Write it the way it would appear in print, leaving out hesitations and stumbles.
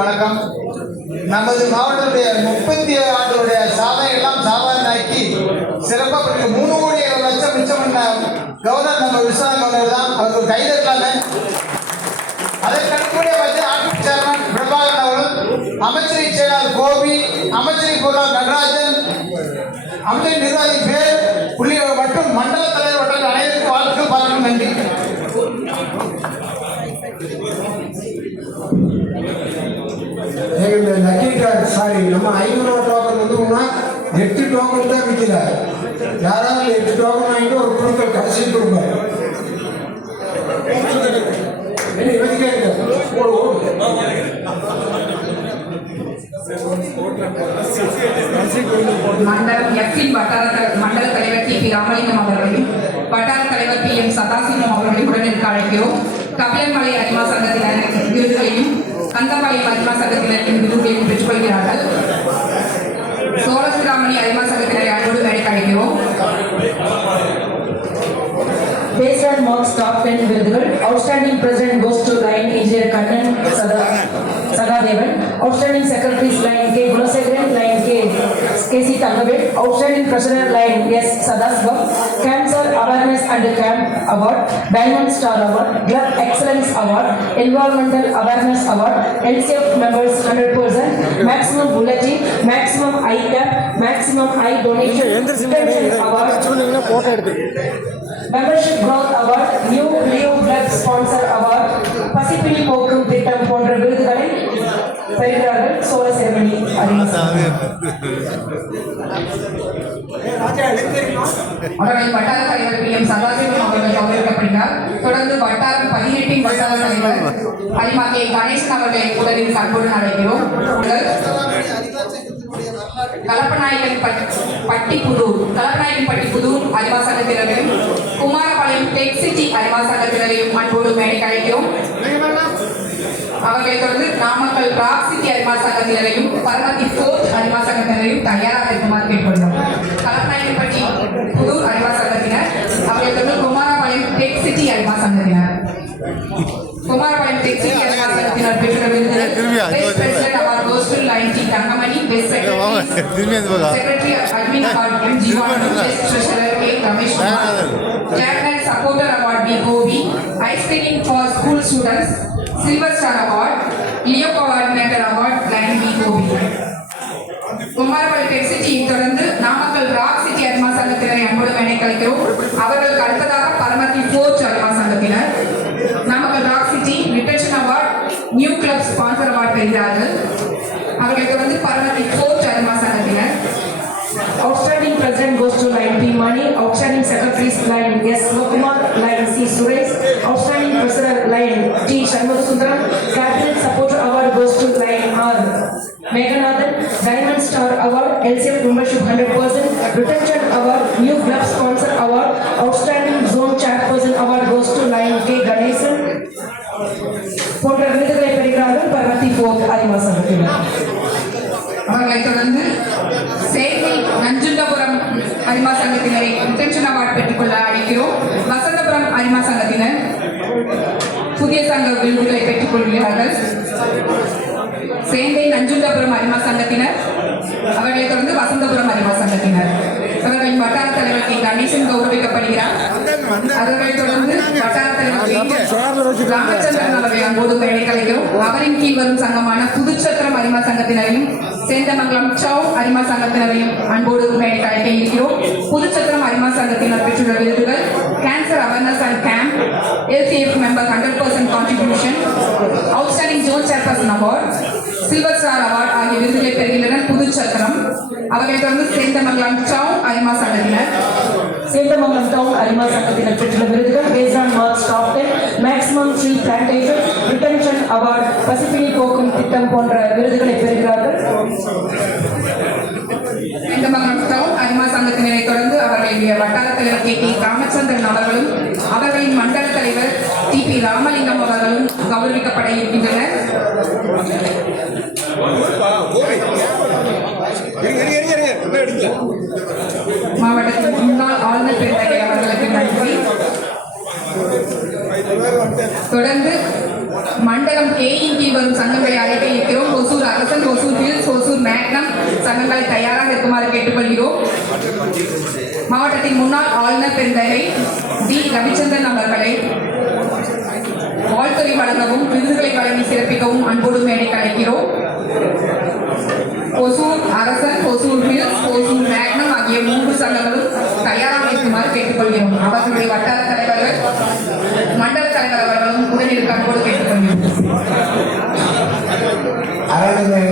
அனைவருக்கும் வணக்கம். நமது மாவட்டத்துடைய 30 ஆண்டுடைய சாதனை எல்லாம் சாதனையாக்கி சிறப்பாக 3 கோடி லட்சம் மிச்சம் பண்ண கவர்னர் நம்ம விஸ்வநாத் கவர்னர் தான். அவருக்கு கைதட்டலாமே. அதற்கு அடுத்தபடியாக வந்து ஆர்டிபிக் சேர்மன் பிரபாகரன் அவர்கள், அமைச்சரை செயலாளர் கோபி, அமைச்சரை பொருளாளர் நடராஜன், அமைச்சர் நிர்வாகி பேர் உள்ளிட்டோர் மற்றும் மண்டல தலைவர் மற்றும் அனைவருக்கும் வாழ்த்துக்கள். பார்க்கணும். நன்றி. நம்ம 500 டோக்கன் வந்து 8 டோக்கன் தான் விற்கல. யாராவது 8 டோக்கன் வாங்கிட்டு ஒரு குழுக்கள் கடைசி கொடுங்க. மண்டல தலைவர் டி பி ராமலிங்கம் அவர்களையும் வட்டார தலைவர் பி எம் சதாசிவம் அவர்களையும் உடனிருக்க அழைக்கிறோம். கபிலன்மலை அரிமா சங்கத்தினர் விருதுகளையும் கந்தபாளையம் அரிமா சங்கத்தினரின் விருதுகளையும் பெற்றுக்கொள்கிறார்கள். சோழசிராமணி அரிமா சங்கத்தினரை அன்போடு வேலைக்கு அழைக்கிறோம். Based on marks top 10 விருதுகள், outstanding president goes to line engineer Kannan Sagadevan, outstanding secretaries line K Gunasekharan, line KC Thangavel, outstanding treasurer line S Sadasva, Cancer Awareness and Camp Award, Diamond Star Award, Club Excellence Award, Environmental Awareness Award, LCF members 100%, maximum bulletin, maximum eye cap, maximum eye donation, award, membership growth award, new Leo Club sponsor award, பசிப்பினி போக்கும் திட்டம் போன்ற விருதுகளை பெறுகிறார்கள். சோழசிராமணி அரிமா அவர்களின் வட்டார தலைவர் B M Sadasivam அவர்கள் கௌரவிக்கப்படுகிறார். தொடர்ந்து வட்டாரம் 18 வட்டார தலைவர் அரிமா கே கணேசன் அவர்களை உடலில் அன்புடன் அழைக்கிறோம். கலப்பநாயகன் பட்டிப்புதூர் அரிமா சங்கத்தினரையும் குமாரபாளையம் டெக் சிட்டி அரிமா சங்கத்தினரையும் அன்போடு மேடைக்கு அழைக்கிறோம். அவர்களை தொடர்ந்து நாமக்கல் ராக் சிட்டி அரிமா சங்கத்தினரையும் பரமத்தி ஃபோர்ட் அரிமா சங்கத்தினரையும் தயாராக இருக்குமாறு கேட்டுக்கொள்கிறோம். கலப்பநாயகன் பட்டிப்புதூர் அரிமா சங்கத்தினர், அவர்களை தொடர்ந்து குமாரபாளையம் டெக் சிட்டி அரிமா சங்கத்தினர். குமாரபாளையம் டெக் சிட்டி அரிமா சங்கத்தினர் பெற்ற விருதுகள் best president award goes to Lion T Thangamani, best secretary admin award M Jeevanand, best treasurer K Ramesh Kumar, ஜாக்னல் supporter award P Gopi, ice creaming for school students, silver star award, Leo coordinator award Lion P Gopi. Kumarapalayam tech சிட்டியை தொடர்ந்து Namakkal rock city அரிமா சங்கத்தினரை அன்போடு மேடைக்கு அழைக்கிறோம். அவர்களுக்கு அடுத்ததாக Paramathi fort அரிமா சங்கத்தினர். Namakkal rock city retention award, new club sponsor award பெறுகிறார்கள். அவர்களை தொடர்ந்து பரமத்தி ஃபோர்ட் அரிமா சங்கத்தினர். outstanding president goes to line P Mani, outstanding secretaries line S Lokumar, line C Suresh, outstanding treasurer line T Shanmugasundaram, cabinet supporter award goes to line R Meghanathan, diamond star award, LCF membership 100%, retention award, new club sponsor award, outstanding zone chairperson award goes to line K Ganesan போன்ற விருதுகளை பெறுகிறார்கள். Paramathi fort அரிமா சங்கத்தினர். அவர்களை தொடர்ந்து சேவை நஞ்சுண்டபுரம் அரிமா சங்கத்தினரை retention award பெற்றுக்கொள்ள அழைக்கிறோம். வசந்தபுரம் அரிமா சங்கத்தினர் புதிய சங்க விருதுகளை பெற்றுக் கொள்கிறார்கள். சேந்தை நஞ்சுண்டபுரம் அரிமா சங்கத்தினர், அவர்களை தொடர்ந்து வசந்தபுரம் அரிமா சங்கத்தினர். அவர்களின் வட்டார தலைவர் கே கணேசன் கௌரவிக்கப்படுகிறார். அவர்களை தொடர்ந்து வட்டார தலைவர் ராமச்சந்திரன் அவர்களை அன்போடு மேடைக்கு அழைக்கிறோம். அவரின் கீழ் வரும் சங்கமான புதுச்சத்திரம் அரிமா சங்கத்தினரையும் சேந்தமங்கலம் சௌ அரிமா சங்கத்தினரையும் அன்போடு மேடைக்கு அழைக்க இருக்கிறோம். புதுச்சத்திரம் அரிமா சங்கத்தினர் பெற்றுள்ள விருதுகள் cancer awareness and camp, LCF member 100% contribution, outstanding zone chairperson award, silver star award ஆகிய விருதுகளை பெறுகின்றனர் புதுச்சத்திரம். அவர்களை தொடர்ந்து சேந்தமங்கலம் டவுன் அரிமா சங்கத்தினர். சேந்தமங்கலம் டவுன் அரிமா சங்கத்தினர் பெற்றுள்ள விருதுகள் based on marks top 10, maximum tree plantation, retention award, பசிப்பினி போக்கும் திட்டம் போன்ற விருதுகளை பெறுகிறார்கள். சேந்தமங்கலம் டவுன் அரிமா சங்கத்தினரை தொடர்ந்து அவர்களுடைய வட்டார தலைவர் கே பி ராமச்சந்திரன் அவர்களும் அவர்களின் மண்டல தலைவர் டி பி ராமலிங்கம் அவர்களும் கௌரவிக்கப்பட இருக்கின்றனர். மாவட்டத்தின் முன்னாள் ஆளுநர் பெருந்தகை அவர்களுக்கு நன்றி. தொடர்ந்து மண்டலம் ஏயின் கீழ் வரும் சங்கங்களை அழைக்க இருக்கிறோம். சங்கங்களை தயாராக இருக்குமாறு கேட்டுக்கொள்கிறோம். மாவட்டத்தின் முன்னாள் ஆளுநர் பெருந்தகை டி ரவிச்சந்திரன் அவர்களை வாழ்த்துறை வழங்கவும் விருதுகளை வழங்கி சிறப்பிக்கவும் அன்போடு மேடைக்கு அழைக்கிறோம். ஒசூர் அரசன், ஒசூர் ஹில்ஸ், ஒசூர் மேக்னம் ஆகிய 3 சங்கங்களும் தயாராக இருக்குமாறு கேட்டுக்கொள்கிறோம். அவர்களுடைய வட்டார தலைவர்கள், மண்டல தலைவர் அவர்களும் உடனிருக்க அன்போடு கேட்டுக்கொள்கிறோம். அறநிலை